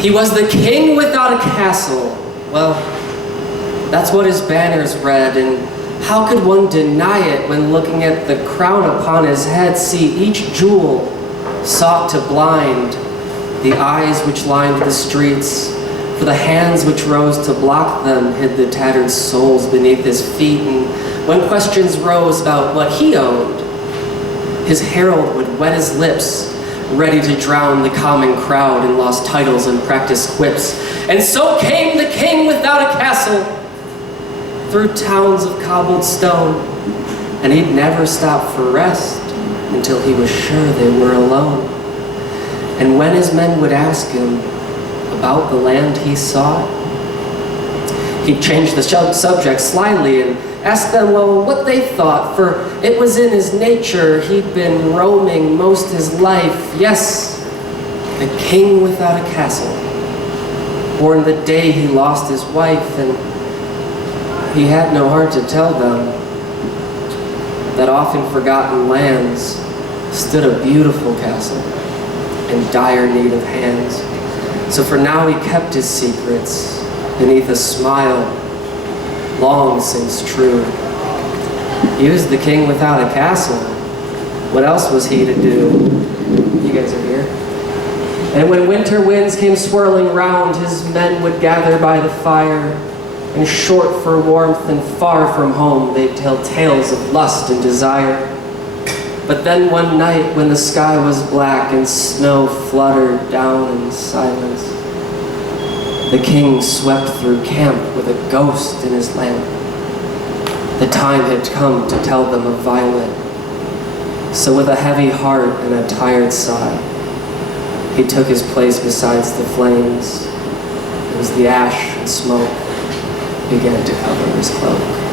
He was the king without a castle. Well, that's what his banners read, and how could one deny it when looking at the crown upon his head, see each jewel sought to blind the eyes which lined the streets, for the hands which rose to block them hid the tattered souls beneath his feet. And when questions rose about what he owned, his herald would wet his lips, ready to drown the common crowd in lost titles and practiced quips. And so came the king without a castle, through towns of cobbled stone, and he'd never stop for rest until he was sure they were alone. And when his men would ask him about the land he sought, he'd change the subject slyly and ask them, well, what they thought, for it was in his nature. He'd been roaming most his life. Yes, the king without a castle, born the day he lost his wife, and he had no heart to tell them that off in forgotten lands stood a beautiful castle in dire need of hands. So for now he kept his secrets beneath a smile long since true. He was the king without a castle. What else was he to do? You guys are here. And when winter winds came swirling round, his men would gather by the fire, and short for warmth and far from home, they'd tell tales of lust and desire. But then one night when the sky was black and snow fluttered down in silence, the king swept through camp with a ghost in his lamp. The time had come to tell them of Violet. So with a heavy heart and a tired sigh, he took his place beside the flames, as the ash and smoke began to cover his cloak.